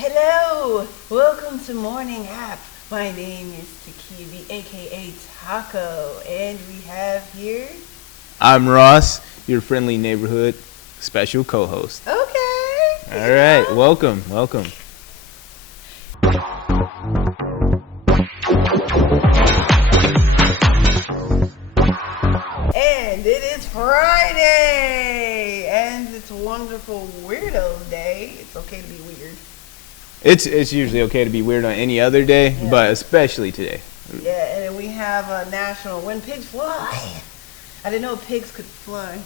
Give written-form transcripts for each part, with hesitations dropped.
Hello, welcome to Morning App. My name is Takibi, aka Taco, and we have here. I'm Ross, your friendly neighborhood special co-host. Okay. All right, welcome. And it is Friday, and it's wonderful Weirdo Day. It's okay to be weird. It's usually okay to be weird on any other day, Yeah. but especially today. Yeah, and then we have a national When Pigs Fly. I didn't know pigs could fly.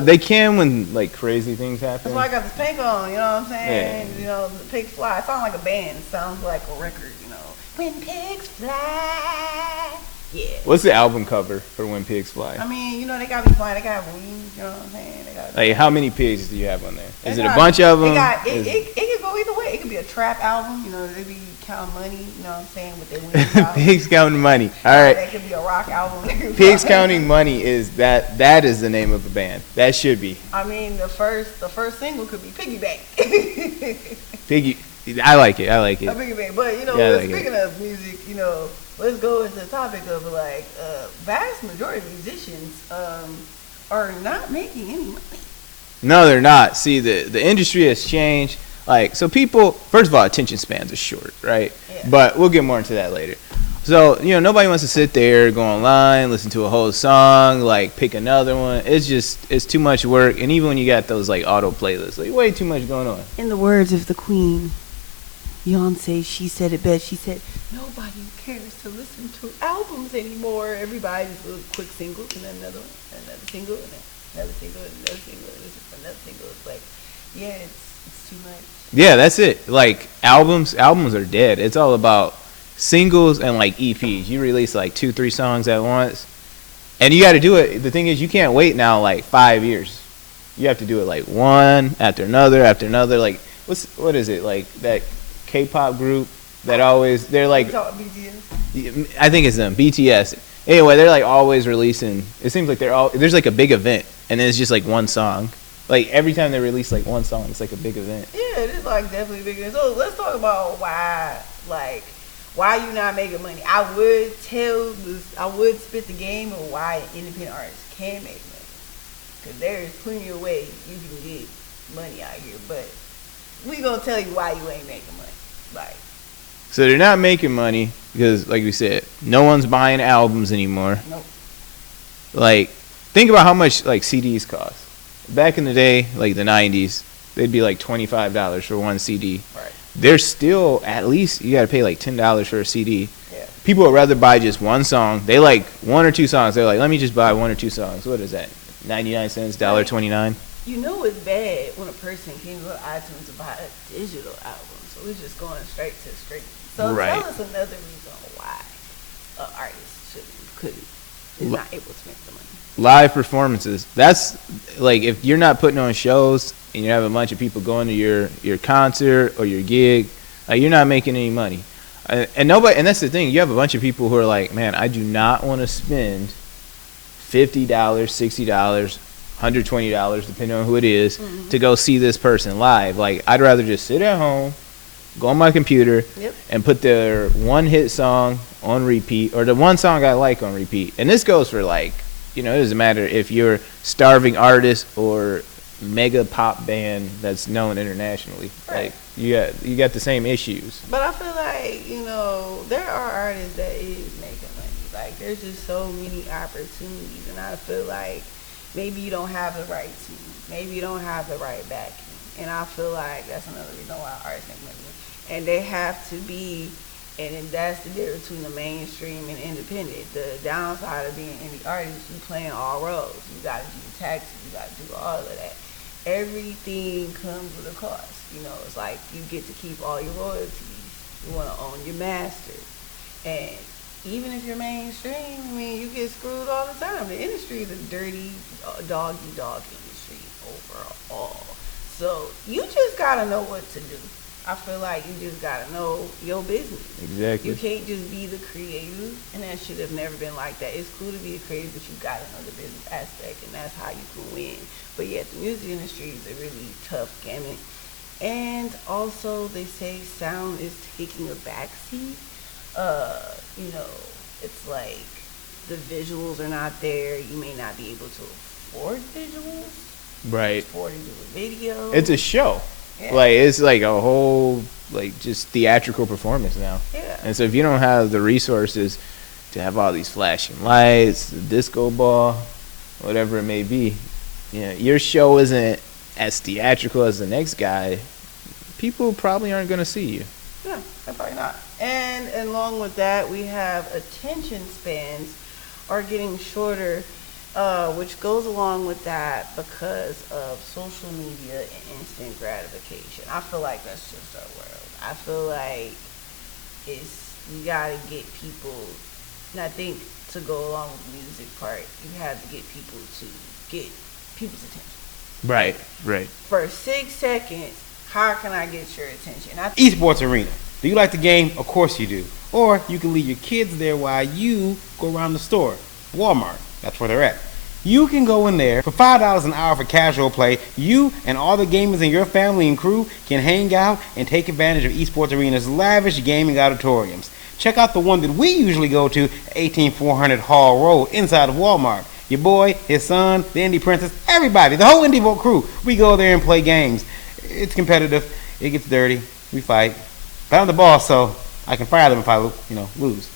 They can when like crazy things happen. That's why I got this pink on, you know what I'm saying? Yeah. You know, the pigs fly. It sounds like a band. It sounds like a record, you know. When pigs fly. Yeah. What's the album cover for When Pigs Fly? I mean, you know, they gotta be flying. They gotta have wings, you know what I'm saying? They gotta Like, how many pigs do you have on there? Is it a bunch of them? It could go either way. It could be a trap album, you know, they be counting money, you know what I'm saying, with their wings out. Pigs counting money. All right. It could be a rock album. Pigs counting money is that is the name of the band. That should be. I mean, the first single could be Piggy Bank. Piggy. I like it. A Piggy Bank. But, you know, speaking of music, you know, let's go into the topic of like vast majority of musicians are not making any money. No, they're not. See, the industry has changed. Like, so people, first of all, attention spans are short, right? Yeah. But we'll get more into that later. So, you know, nobody wants to sit there, go online, listen to a whole song, like pick another one. It's too much work. And even when you got those like auto playlists, like way too much going on. In the words of the Queen, Beyonce, she said it best. She said, nobody cares to listen to albums anymore. Everybody just a quick single and then another one, and another single, and then another single, and another single, and listen for another single. It's like, yeah, it's too much. Yeah, that's it. Like, albums are dead. It's all about singles and like EPs. You release like 2-3 songs at once. And you got to do it. The thing is, you can't wait now like 5 years. You have to do it like one after another after another. Like, what is it? Like that K-pop group that always, they're like, BTS? I think it's them, BTS. Anyway, they're like always releasing, it seems like there's like a big event and then it's just like one song. Like every time they release like one song, it's like a big event. Yeah, it is like definitely big event. So let's talk about why you not making money. I would spit the game of why independent artists can make money. Because there is plenty of ways you can get money out here, but we gonna tell you why you ain't making money. Like, so they're not making money because, like we said, no one's buying albums anymore. nope. Like, think about how much like CDs cost. Back in the day, like the 90s, they'd be like $25 for one CD. Right. They're still, at least, you got to pay like $10 for a CD. Yeah. People would rather buy just one song. They like one or two songs. They're like, let me just buy one or two songs. What is that? 99 cents, $1.29. You know it's bad when a person can go to iTunes to buy a digital album. So we're just going straight to streaming. So Right. tell us another reason why an artist is not able to make the money. Live performances. That's like, if you're not putting on shows and you have a bunch of people going to your concert or your gig, like, you're not making any money. And that's the thing. You have a bunch of people who are like, man, I do not want to spend $50, $60, $120, depending on who it is, to go see this person live. Like, I'd rather just sit at home, go on my computer, and put their one hit song on repeat, or the one song I like on repeat. And this goes for, like, you know, it doesn't matter if you're starving artist or mega pop band that's known internationally. Right. Like, you got the same issues. But I feel like, you know, there are artists that is making money. Like, there's just so many opportunities, and I feel like maybe you don't have the right team. Maybe you don't have the right backing. And I feel like that's another reason why artists make money. And they have to be, and that's the difference between the mainstream and independent. The downside of being indie artist, you playing all roles. You got to do taxes. You got to do all of that. Everything comes with a cost. You know, it's like you get to keep all your royalties. You want to own your masters. And even if you're mainstream, I mean, you get screwed all the time. The industry is a dirty, dog industry overall. So you just got to know what to do. I feel like you just gotta know your business. Exactly. You can't just be the creative, and that should have never been like that. It's cool to be a creative, but you gotta know the business aspect, and that's how you can win. But yet, the music industry is a really tough gamut, And also, they say sound is taking a backseat. You know, it's like the visuals are not there. You may not be able to afford visuals. Right. Afford to do a video. It's a show. Yeah. Like it's like a whole like just theatrical performance now. Yeah. And so if you don't have the resources to have all these flashing lights, the disco ball, whatever it may be, you know, your show isn't as theatrical as the next guy, people probably aren't gonna see you. Yeah, probably not. And along with that, we have attention spans are getting shorter, which goes along with that because of social media and instant gratification. I feel like that's just our world. I feel like you gotta get people, and I think to go along with the music part, you have to get people to get people's attention. Right, right. For 6 seconds, how can I get your attention? Esports Arena. Do you like the game? Of course you do. Or you can leave your kids there while you go around the store. Walmart, that's where they're at. You can go in there for $5 an hour for casual play. You and all the gamers in your family and crew can hang out and take advantage of Esports Arena's lavish gaming auditoriums. Check out the one that we usually go to, 18400 Hall Road, inside of Walmart. Your boy, his son, the Indie Princess, everybody, the whole Indie Vote crew. We go there and play games. It's competitive. It gets dirty. We fight. But I'm the boss, so I can fire them if I, lose.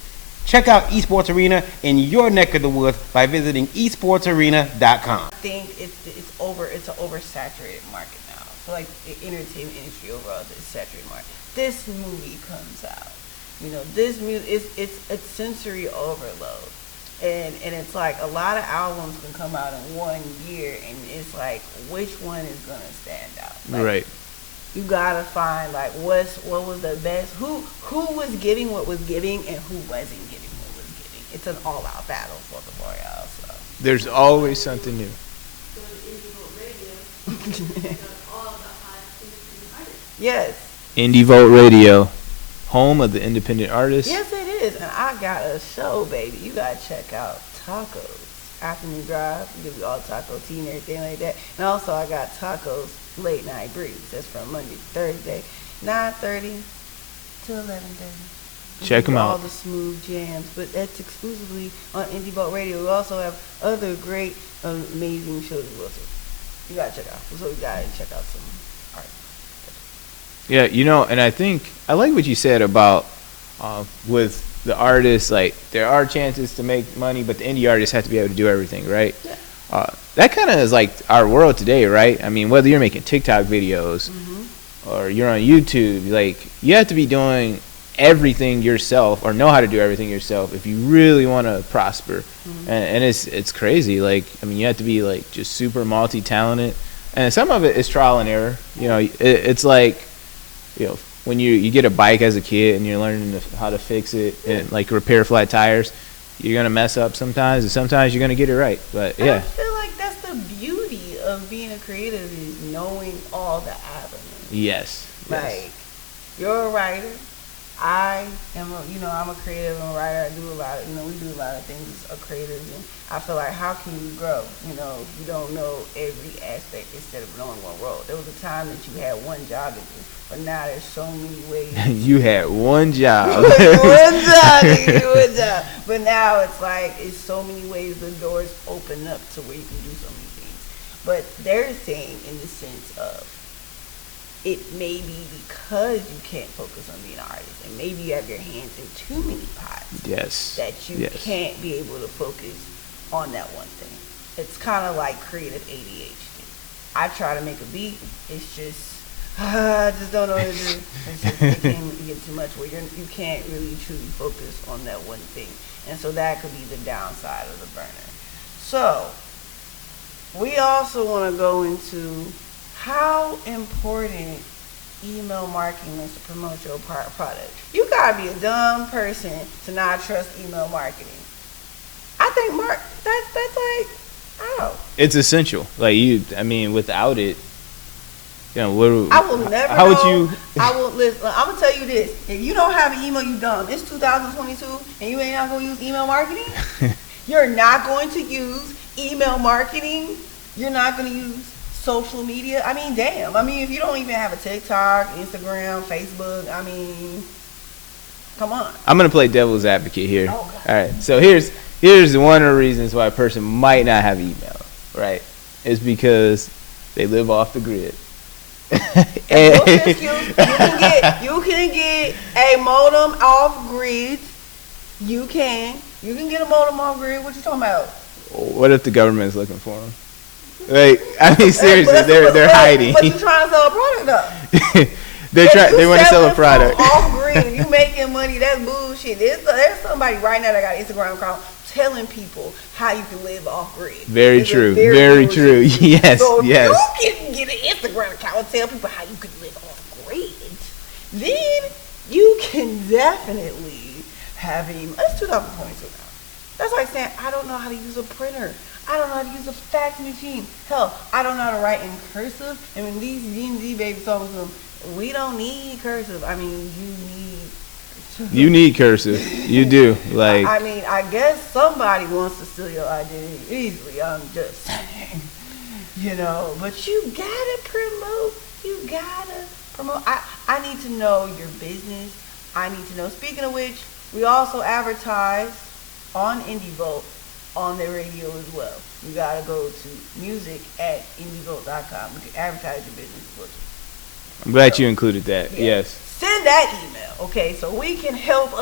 Check out Esports Arena in your neck of the woods by visiting esportsarena.com. I think it's an oversaturated market now. So like the entertainment industry overall is a saturated market. This movie comes out, this music it's sensory overload, and it's like a lot of albums can come out in 1 year, and it's like which one is gonna stand out? Like, Right. You gotta find like what was the best, who was getting what was getting and who wasn't getting what was getting. It's an all-out battle for the boy, y'all. So There's always something new. yes. Indie Vote Radio, home of the independent artists. Yes, it is. And I got a show, baby. You got to check out Tacos. Afternoon Drive. We give you all taco tea and everything like that. And also, I got Tacos Late Night Breeze. That's from Monday to Thursday, 9:30 to 11:30. Check them All out. the smooth jams. But that's exclusively on Indie Boat Radio. We also have other great, amazing shows as well, too. You got to check out. So we got to check out some art. Yeah, and I think I like what you said about with the artists, like there are chances to make money, but the indie artists have to be able to do everything, right? Yeah. That kind of is like our world today, right? I mean, whether you're making TikTok videos or you're on YouTube, like you have to be doing everything yourself or know how to do everything yourself if you really want to prosper. And it's crazy. Like, I mean, you have to be like just super multi-talented, and some of it is trial and error. It's like, when you get a bike as a kid and you're learning how to fix it and like repair flat tires, you're gonna mess up sometimes, and sometimes you're gonna get it right. But yeah, I feel like that's the beauty of being a creative, is knowing all the avenues. yes. Like, you're a writer. I am I'm a creative, I'm a writer. I do a lot of, we do a lot of things as creatives, and I feel like how can you grow, if you don't know every aspect instead of knowing one role. There was a time that you had one job to do, but now there's so many ways. You had one job. one job, nigga, one job. But now it's like, it's so many ways the doors open up to where you can do so many things. But they're saying in the sense of, it may be because you can't focus on being an artist, and maybe you have your hands in too many pots. Yes. That you can't be able to focus on that one thing. It's kind of like creative ADHD. I try to make a beat. It's just, I just don't know what to do. It's just, it can get too much where you can't really truly focus on that one thing. And so that could be the downside of the burner. So, we also want to go into how important email marketing is to promote your product. You gotta be a dumb person to not trust email marketing. I think that's like, oh. It's essential. Like without it, I will never how would know. you? I will listen. I'm gonna tell you this: if you don't have an email, you dumb. It's 2022, and you ain't not gonna use email marketing. You're not going to use email marketing. You're not gonna use social media. I mean, damn. I mean, if you don't even have a TikTok, Instagram, Facebook, I mean, come on. I'm gonna play devil's advocate here. Oh, God. All right. So here's one of the reasons why a person might not have email. Right? It's because they live off the grid. You can get a modem off grid. You can get a modem off grid. What you talking about? What if the government's looking for them? Like, I mean, seriously, they're hiding. But you trying to sell a product though. They want to sell a product. Off grid, you making money. That's bullshit. There's somebody right now that got an Instagram account telling people how you can live off grid. Very true. Very true. Yes. So if yes. you can get an Instagram account and tell people how you can live off grid, then you can definitely have email. That's 2022 now. That's like saying I don't know how to use a printer. I don't know how to use a fax machine. Hell, I don't know how to write in cursive. And when these Gen Z babies talking to them, we don't need cursive. I mean, you need cursive. You do. Like, I mean, I guess somebody wants to steal your identity easily. I'm just saying, But you gotta promote. I need to know your business. I need to know. Speaking of which, we also advertise on IndieVote on the radio as well. You gotta go to music@indievote.com. We can advertise your business for you. I'm glad you included that. Yeah. Yes. Send that email, okay? So we can help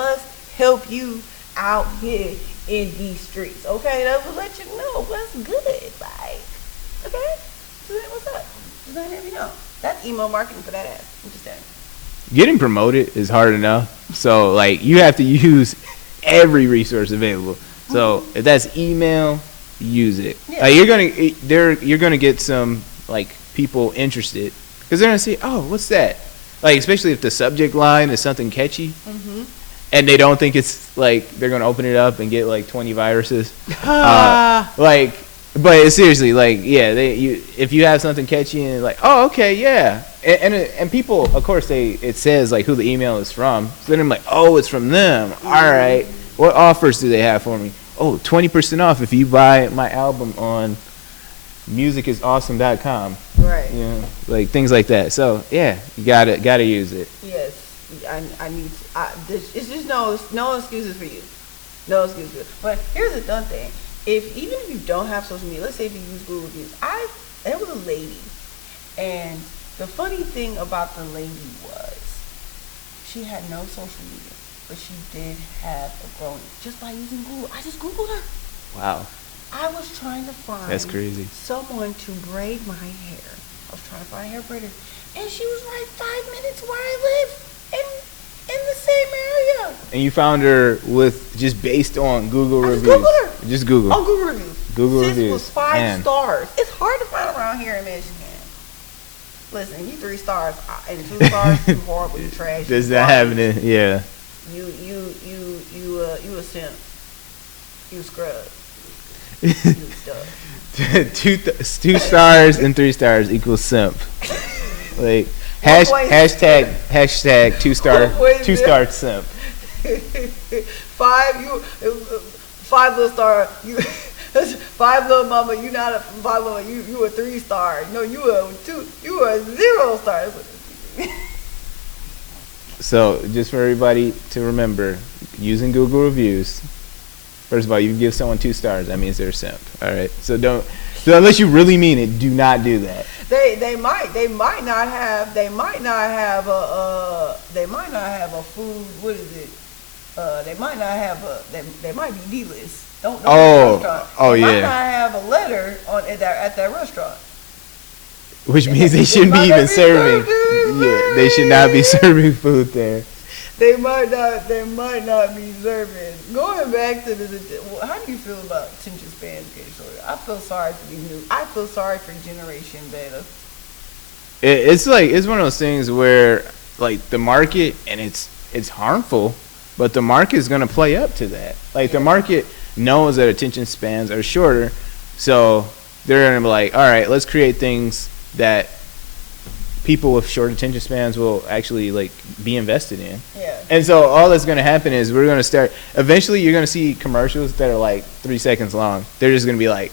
you out here in these streets, okay? That will let you know what's good, like, okay? So then what's up? Just let me know. That's email marketing for that ass. I'm just saying. Getting promoted is hard enough. So, like, you have to use every resource available. So if that's email, use it. Yeah. You're gonna get some like people interested because they're gonna see, oh, what's that? Like, especially if the subject line is something catchy, and they don't think it's like they're gonna open it up and get like 20 viruses. But seriously, like, yeah, if you have something catchy and like, oh, okay, yeah, and people, of course, it says like who the email is from. So then I'm like, oh, it's from them. All right, what offers do they have for me? Oh, 20% off if you buy my album on musicisawesome.com. Right. Like things like that. So yeah, you gotta use it. Yes, I need to. It's just no excuses for you. No excuses. But here's the dumb thing. Even if you don't have social media, let's say if you use Google Reviews, there was a lady, and the funny thing about the lady was she had no social media, but she did have a growing just by using Google. I just Googled her. Wow. I was trying to find That's crazy. someone to braid my hair. I was trying to find a hair braider, and she was right 5 minutes where I live in the same area. And you found her with just based on Google reviews. Just Googled her. Just Google. On Google Reviews. Google Sis reviews. was 5 Man. stars. It's hard to find around here in Michigan. Listen, you 3 stars and 2 stars, you horrible, you trash. Does that happening? Yeah. You a simp. You scrub. Two stars and 3 stars equals simp. Like hashtag 2 star simp. 5 little star. 5 little mama. You not a 5 little. You a 3 star. No, you a 2. You a 0 star. So just for everybody to remember, using Google reviews. First of all, you give someone 2 stars, that means they're a simp. All right. So unless you really mean it, do not do that. They might not have a food. What is it? They might not have they might be D-list. Don't restaurant. Oh they yeah. Might not have a letter at that restaurant. Which means they shouldn't be even serving. Yeah, they should not be serving food there. They might not be serving. Going back to how do you feel about attention spans getting shorter? I feel sorry for these new. I feel sorry for Generation Beta. It's one of those things where like the market, and it's harmful, but the market is gonna play up to that. Like the market knows that attention spans are shorter, so they're gonna be like, all right, let's create things that people with short attention spans will actually like be invested in. Yeah. And so all that's going to happen is we're going to start, eventually you're going to see commercials that are like 3 seconds long. They're just going to be like,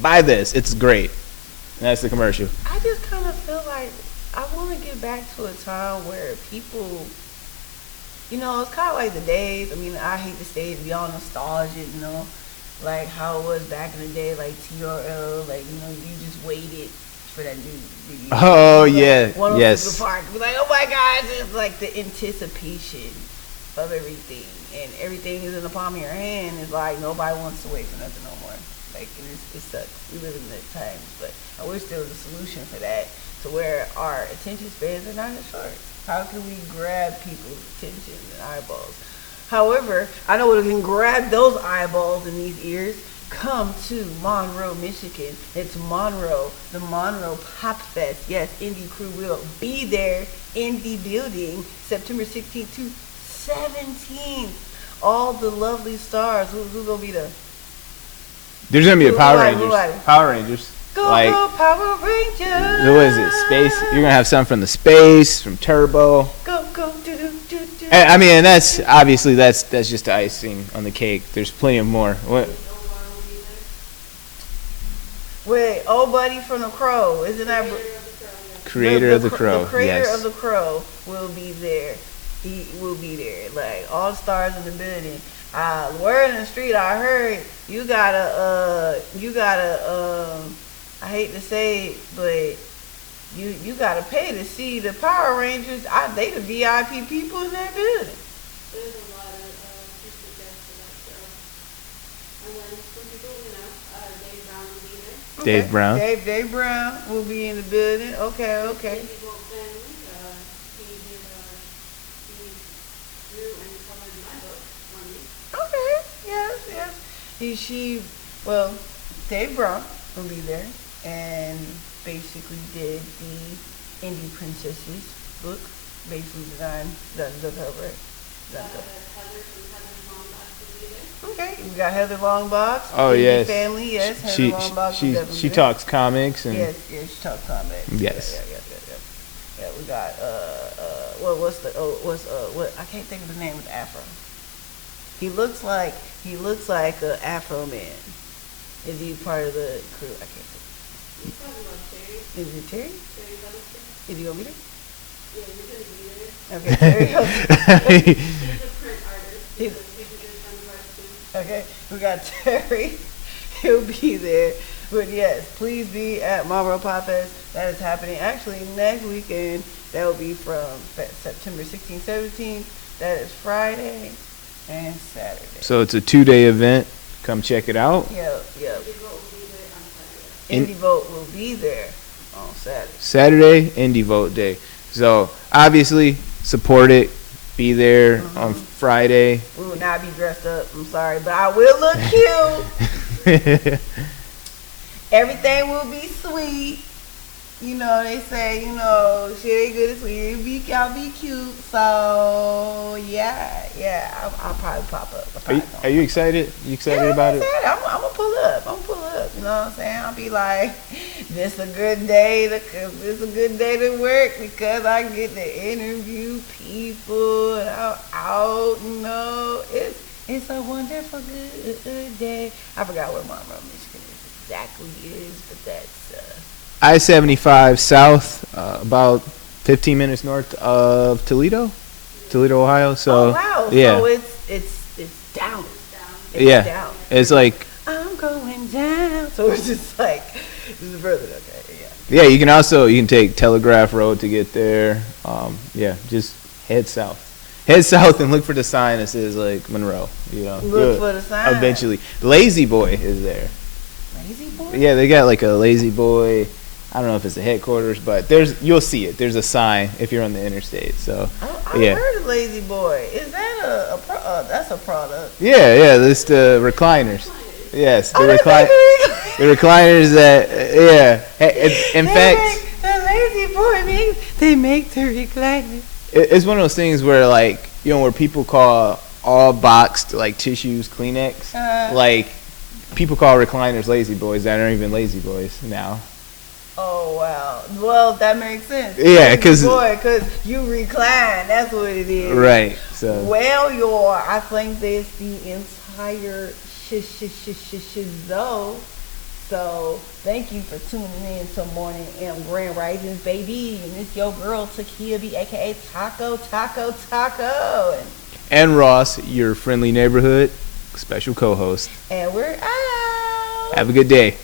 buy this, it's great. that's the commercial. I just kind of feel like I want to get back to a time where people, it's kind of like the days. I mean, I hate to say it, to be all nostalgic, like how it was back in the day, like TRL, like, you just waited for that new video. Oh, yeah, Yes. yes. The park. Be like, oh my God, it's like the anticipation of everything. And everything is in the palm of your hand. It's like nobody wants to wait for nothing no more. Like, and it sucks. We live in the times. But I wish there was a solution for that, to where our attention spans are not as short. How can we grab people's attention and eyeballs? However, I know what can grab those eyeballs and these ears. Come to Monroe, Michigan. It's Monroe, the Monroe Pop Fest. Yes, Indie Crew will be there in the building September 16th to 17th. All the lovely stars. Who's gonna be there? There's gonna be a Power Nobody, Rangers. nobody. Power Rangers. Go, Like, go, Power Rangers! what is it? Space. You're gonna have some from the space, from Turbo. Go, go, do, do, do, do. I mean, and that's obviously that's just the icing on the cake. There's plenty of more. What? Wait, old buddy from the Crow, isn't that? Creator of the Crow. The creator Yes. of the Crow will be there. He will be there. Like, all the stars in the building. Word in the street, I heard you gotta, I hate to say it, but you gotta pay to see the Power Rangers. They the VIP people in that building. There's a lot of people there for that show. And then some people, Dave Brown will be there. Dave Brown. Dave Brown will be in the building. Okay. Indie Vote family, he drew and colored my book for me. Okay. Yes. Well, Dave Brown will be there and basically did the Indie Princesses book. Basically designed the cover. Heather from Heather's Mom Box will be there. Okay, we got Heather Longbox. Oh, Indie yes. Family, yes. Heather She Longbox she will definitely she be talks comics and there. Yes, she talks comics. Yes. Yeah, we got what I can't think of the name of the Afro. He looks like a Afro man. Is he part of the crew? I can't think. You talking about Terry? Is it Terry? Terry Huddleston? Is he gonna be there? Yeah, you're going to be there. Okay, Terry Huddleston. He's a print artist. He's a good friend of ours too. Okay, we got Terry. He'll be there. But yes, please be at Monroe Pop Fest. That is happening actually next weekend. That will be from September 16th, 17th. That is Friday and Saturday. so it's a 2-day event. Come check it out. Yep. Indie Vote will Indie Vote will be be there on Saturday. there on Saturday. Saturday, Indie Vote Day. So obviously support it. Be there on Friday. We will not be dressed up. I'm sorry, but I will look cute. Everything will be sweet. They say, shit ain't good as sweet. Y'all be cute. So, yeah, I'll probably pop up. Are you excited? You excited about it? I'm going to pull up. You know what I'm saying? I'll be like, this a good day to work because I get to interview people and I'm out, It's a wonderful good day. I forgot where Monroe, Michigan exactly is, but that's I-75 south, about 15 minutes north of Toledo, Ohio. So wow. yeah, So it's down. It's yeah, down. it's like I'm going down. So it's just like this is further. Okay, yeah. yeah. You can take Telegraph Road to get there. Just head south. Head south and look for the sign that says like Monroe. Look for the sign. Eventually, Lazy Boy is there. Lazy Boy. Yeah, they got like a Lazy Boy. I don't know if it's the headquarters, but you'll see it. There's a sign if you're on the interstate. So I heard of Lazy Boy. Is that that's a product? yeah, this the recliners. Yes, the the recliners that In fact, the Lazy Boy they make the recliners. it's one of those things where like where people call all boxed like tissues Kleenex, like people call recliners Lazy Boys that aren't even Lazy Boys now. Oh wow! Well, that makes sense. Yeah, because you recline. That's what it is. Right. So. Well, I think that's the entire show. So thank you for tuning in to Morning M Grand Risings, baby. And it's your girl Takia B, aka Taco Taco Taco. And Ross, your friendly neighborhood special co-host. And we're out. Have a good day.